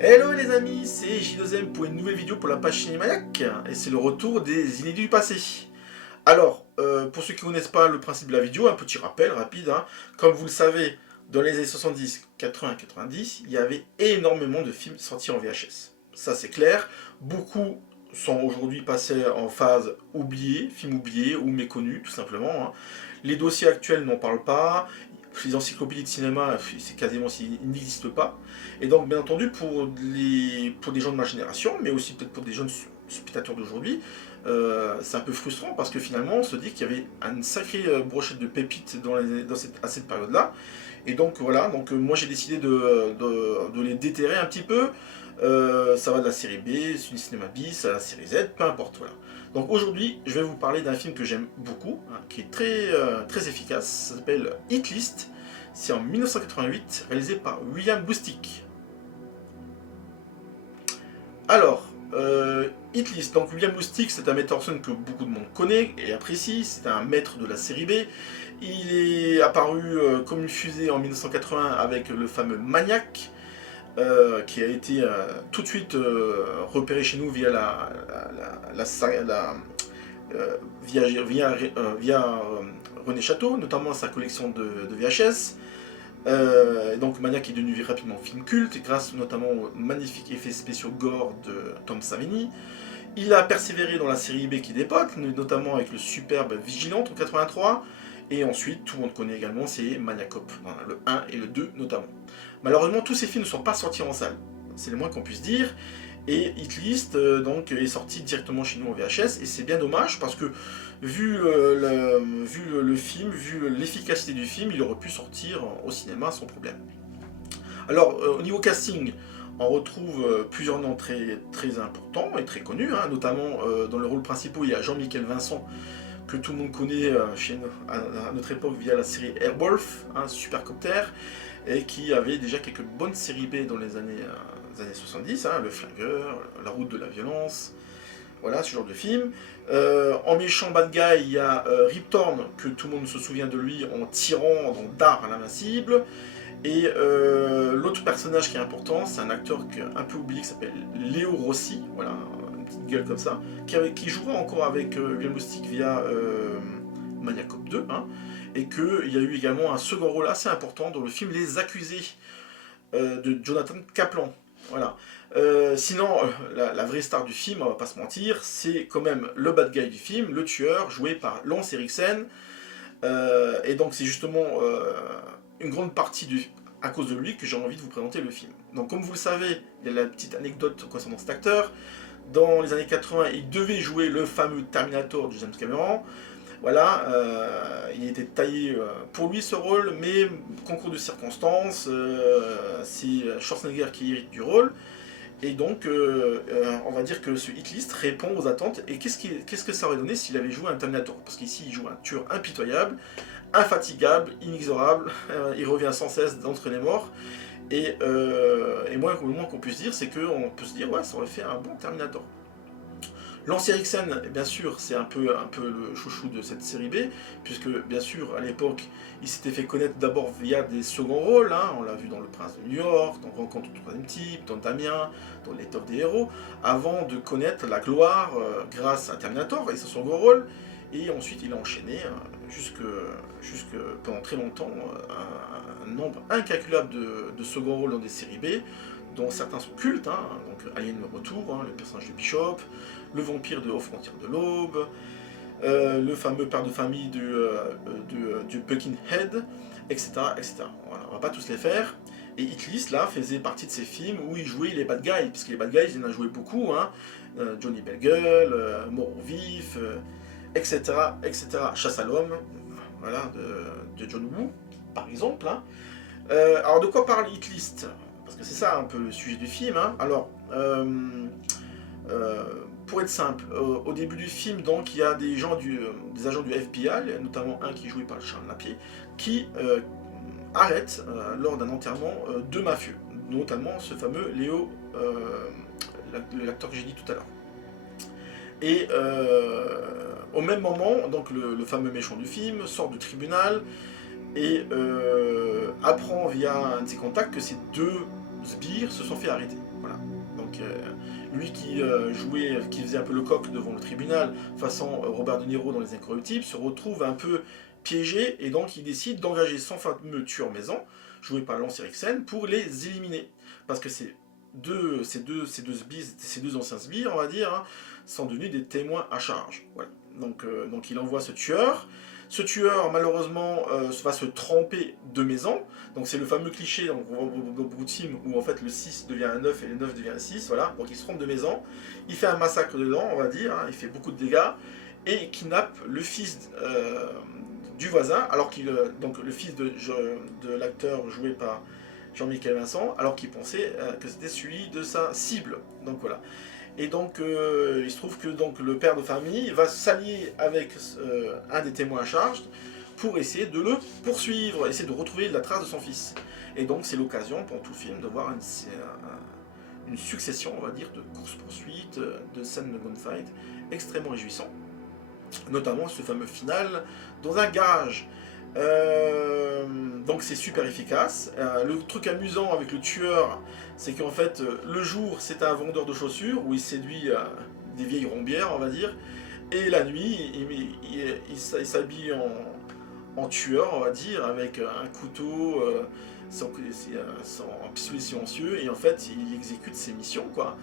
Hello les amis, c'est J2M pour une nouvelle vidéo pour la page Cinémaniac, et c'est le retour des inédits du passé. Alors, pour ceux qui ne connaissent pas le principe de la vidéo, un petit rappel rapide, hein. Comme vous le savez, dans les années 70, 80 90, il y avait énormément de films sortis en VHS. Ça c'est clair, beaucoup sont aujourd'hui passés en phase oubliée, film oublié ou méconnu tout simplement, hein. Les dossiers actuels n'en parlent pas, les encyclopédies de cinéma, c'est quasiment s'il n'existe pas. Et donc, bien entendu, pour des gens de ma génération, mais aussi peut-être pour des jeunes spectateurs d'aujourd'hui, c'est un peu frustrant parce que finalement, on se dit qu'il y avait une sacrée brochette de pépites à cette période-là. Et donc, voilà, donc, moi j'ai décidé de les déterrer un petit peu. Ça va de la série B, du cinéma bis, à la série Z, peu importe, voilà. Donc aujourd'hui, je vais vous parler d'un film que j'aime beaucoup, hein, qui est très efficace, ça s'appelle Hit List, c'est en 1988, réalisé par William Lustig. Alors, Hit List, donc William Lustig, c'est un metteur en scène que beaucoup de monde connaît et apprécie, c'est un maître de la série B. Il est apparu comme une fusée en 1980 avec le fameux Maniac, qui a été tout de suite repéré chez nous via via René Château, notamment sa collection de VHS. Donc Maniac est devenu rapidement film culte, grâce notamment aux magnifiques effets spéciaux gore de Tom Savini. Il a persévéré dans la série B qui dépote, notamment avec le superbe Vigilante en 83. Et ensuite, tout le monde connaît également, c'est Maniacop, le 1 et le 2 notamment. Malheureusement, tous ces films ne sont pas sortis en salle, c'est le moins qu'on puisse dire. Et Hit List donc, est sorti directement chez nous en VHS, et c'est bien dommage parce que vu le film, vu l'efficacité du film, il aurait pu sortir au cinéma sans problème. Alors, au niveau casting, on retrouve plusieurs noms très importants et très connus, hein, notamment dans le rôle principal, il y a Jean-Michel Vincent, que tout le monde connaît chez nous, à notre époque via la série Airwolf, un supercopter, et qui avait déjà quelques bonnes séries B dans les années 70, hein, Le Flingueur, La Route de la Violence, voilà ce genre de film. En méchant bad guy, il y a Rip Torn, que tout le monde se souvient de lui en tirant d'art à l'invincible. Et l'autre personnage qui est important, c'est un acteur un peu oublié qui s'appelle Léo Rossi, voilà, une petite gueule comme ça, qui jouera encore avec William Lustig via Maniacop 2, hein, et qu'il y a eu également un second rôle assez important dans le film Les Accusés de Jonathan Kaplan. Voilà. Sinon, la vraie star du film, on va pas se mentir, c'est quand même le bad guy du film, le tueur, joué par Lance Henriksen. Et donc c'est justement une grande partie à cause de lui que j'ai envie de vous présenter le film. Donc comme vous le savez, il y a la petite anecdote concernant cet acteur. Dans les années 80, il devait jouer le fameux Terminator de James Cameron. Voilà, il était taillé pour lui ce rôle, mais concours de circonstances, c'est Schwarzenegger qui hérite du rôle. Et donc, on va dire que ce Hit List répond aux attentes. Et qu'est-ce que ça aurait donné s'il avait joué un Terminator? Parce qu'ici, il joue un tueur impitoyable, infatigable, inexorable. Il revient sans cesse d'entre les morts. Et moi, le moins qu'on puisse dire, c'est qu'on peut se dire, ouais, ça aurait fait un bon Terminator. Lance Henriksen, bien sûr, c'est un peu le chouchou de cette série B, puisque, bien sûr, à l'époque, il s'était fait connaître d'abord via des seconds rôles, hein, on l'a vu dans Le Prince de New York, dans Rencontre du troisième type, dans Damien, dans L'étoffe des héros, avant de connaître la gloire grâce à Terminator et son second rôle, et ensuite il a enchaîné jusque pendant très longtemps un nombre incalculable de second rôles dans des séries B, dont certains sont cultes, hein, donc Alien le Retour, hein, le personnage de Bishop, le vampire de Aux Frontières de l'Aube, le fameux père de famille du Buckinhead, etc., etc. Voilà, on va pas tous les faire. Et Hit List, là, faisait partie de ces films où il jouait les bad guys, puisque les bad guys, il en a joué beaucoup, hein, Johnny Bellegueule, Mort au vif, etc., etc., Chasse à l'homme, voilà, de John Woo, par exemple, hein. Alors, de quoi parle Hit List? Parce que c'est ça un peu le sujet du film, hein. Alors, pour être simple, au début du film, donc, il y a des agents du FBI, notamment un qui est joué par Charles Napier, qui arrête lors d'un enterrement deux mafieux, notamment ce fameux Léo, l'acteur que j'ai dit tout à l'heure. Et au même moment, donc le fameux méchant du film sort du tribunal et apprend via un de ses contacts que ces deux sbires se sont fait arrêter. Voilà. Donc lui qui jouait, qui faisait un peu le coq devant le tribunal, façon Robert De Niro dans Les Incorruptibles, se retrouve un peu piégé et donc il décide d'engager son fameux tueur maison, joué par Lance Henriksen, pour les éliminer. Parce que ces deux anciens sbires, on va dire, hein, sont devenus des témoins à charge. Voilà. Donc il envoie ce tueur. Ce tueur, malheureusement, va se tromper de maison. Donc c'est le fameux cliché dans Blue Team où en fait le 6 devient un 9 et le 9 devient un 6. Voilà. Donc il se trompe de maison. Il fait un massacre dedans, on va dire. Hein, il fait beaucoup de dégâts. Et il kidnappe le fils du voisin, alors qu'il, donc le fils de l'acteur joué par Jean-Michel Vincent, alors qu'il pensait que c'était celui de sa cible. Donc voilà. Et donc, il se trouve que donc, le père de famille va s'allier avec un des témoins à charge pour essayer de le poursuivre, essayer de retrouver la trace de son fils. Et donc, c'est l'occasion pour tout le film de voir une succession, on va dire, de courses-poursuites, de scènes de gunfight extrêmement réjouissants. Notamment ce fameux final dans un garage. Donc c'est super efficace. Le truc amusant avec le tueur, c'est qu'en fait, le jour, c'est un vendeur de chaussures où il séduit des vieilles rombières, on va dire. Et la nuit, il s'habille en tueur, on va dire, avec un couteau, son pistolet silencieux. Et en fait, il exécute ses missions, quoi.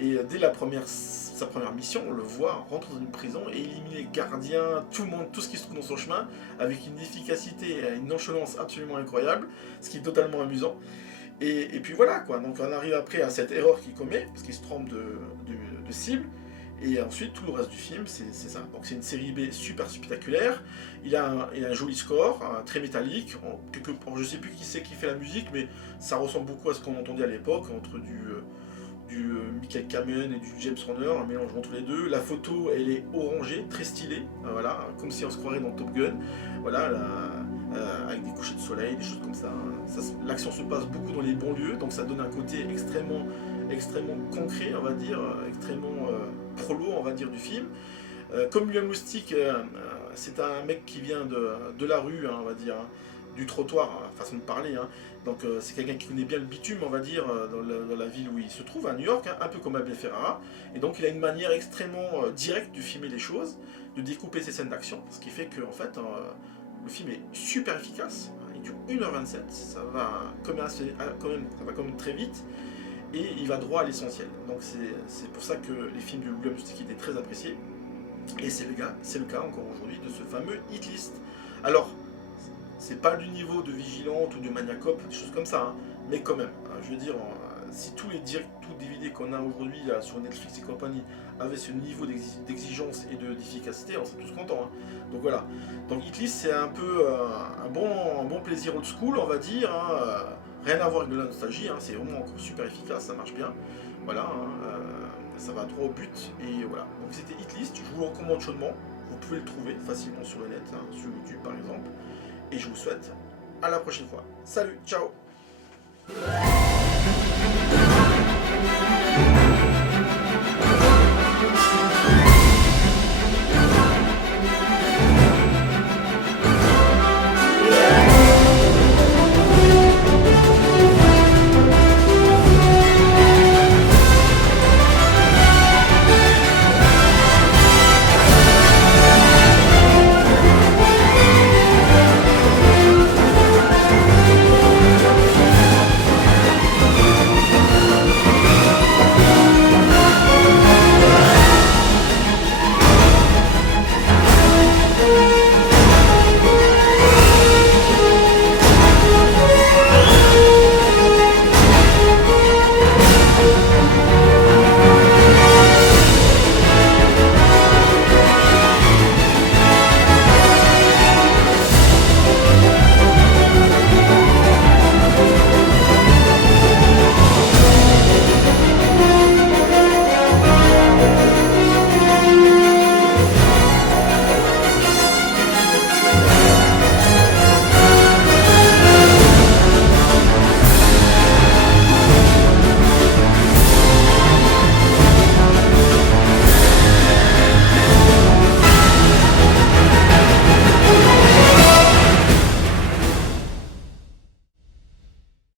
Et dès sa première mission, on le voit rentrer dans une prison et éliminer les gardiens, tout le monde, tout ce qui se trouve dans son chemin, avec une efficacité et une nonchalance absolument incroyable, ce qui est totalement amusant. Et puis voilà, quoi. Donc on arrive après à cette erreur qu'il commet, parce qu'il se trompe de cible, et ensuite tout le reste du film, c'est ça. Donc c'est une série B super spectaculaire, il a un joli score, très métallique, je sais plus qui c'est qui fait la musique, mais ça ressemble beaucoup à ce qu'on entendait à l'époque, entre du Michael Kamen et du James Horner, un mélange entre les deux. La photo, elle est orangée, très stylée, voilà, comme si on se croirait dans Top Gun, voilà, avec des couchers de soleil, des choses comme ça. L'action se passe beaucoup dans les banlieues, donc ça donne un côté extrêmement concret, on va dire, extrêmement prolo, on va dire, du film. Comme William Lustig, c'est un mec qui vient de la rue, hein, on va dire, hein, du trottoir, façon de parler, hein. Donc c'est quelqu'un qui connaît bien le bitume, on va dire, dans la ville où il se trouve, à New York, hein, un peu comme Abel Ferrara. Et donc il a une manière extrêmement directe de filmer les choses, de découper ses scènes d'action, ce qui fait que en fait, le film est super efficace. Il dure 1h27, ça va quand même très vite, et il va droit à l'essentiel. Donc c'est pour ça que les films de William Lustig étaient très appréciés, et c'est le cas encore aujourd'hui de ce fameux Hit List. Alors, c'est pas du niveau de Vigilante ou de Maniacop, des choses comme ça, hein, mais quand même, hein, je veux dire, si tous les DVD qu'on a aujourd'hui sur Netflix et compagnie avaient ce niveau d'exigence et d'efficacité, on serait tous contents. Hein. Donc voilà. Donc Hit List, c'est un peu un bon plaisir old school, on va dire. Hein, rien à voir avec de la nostalgie, hein, c'est vraiment encore super efficace, ça marche bien. Voilà, hein, ça va droit au but, et voilà. Donc c'était Hit List, je vous le recommande chaudement. Vous pouvez le trouver facilement sur le net, hein, sur YouTube par exemple. Et je vous souhaite à la prochaine fois. Salut, ciao!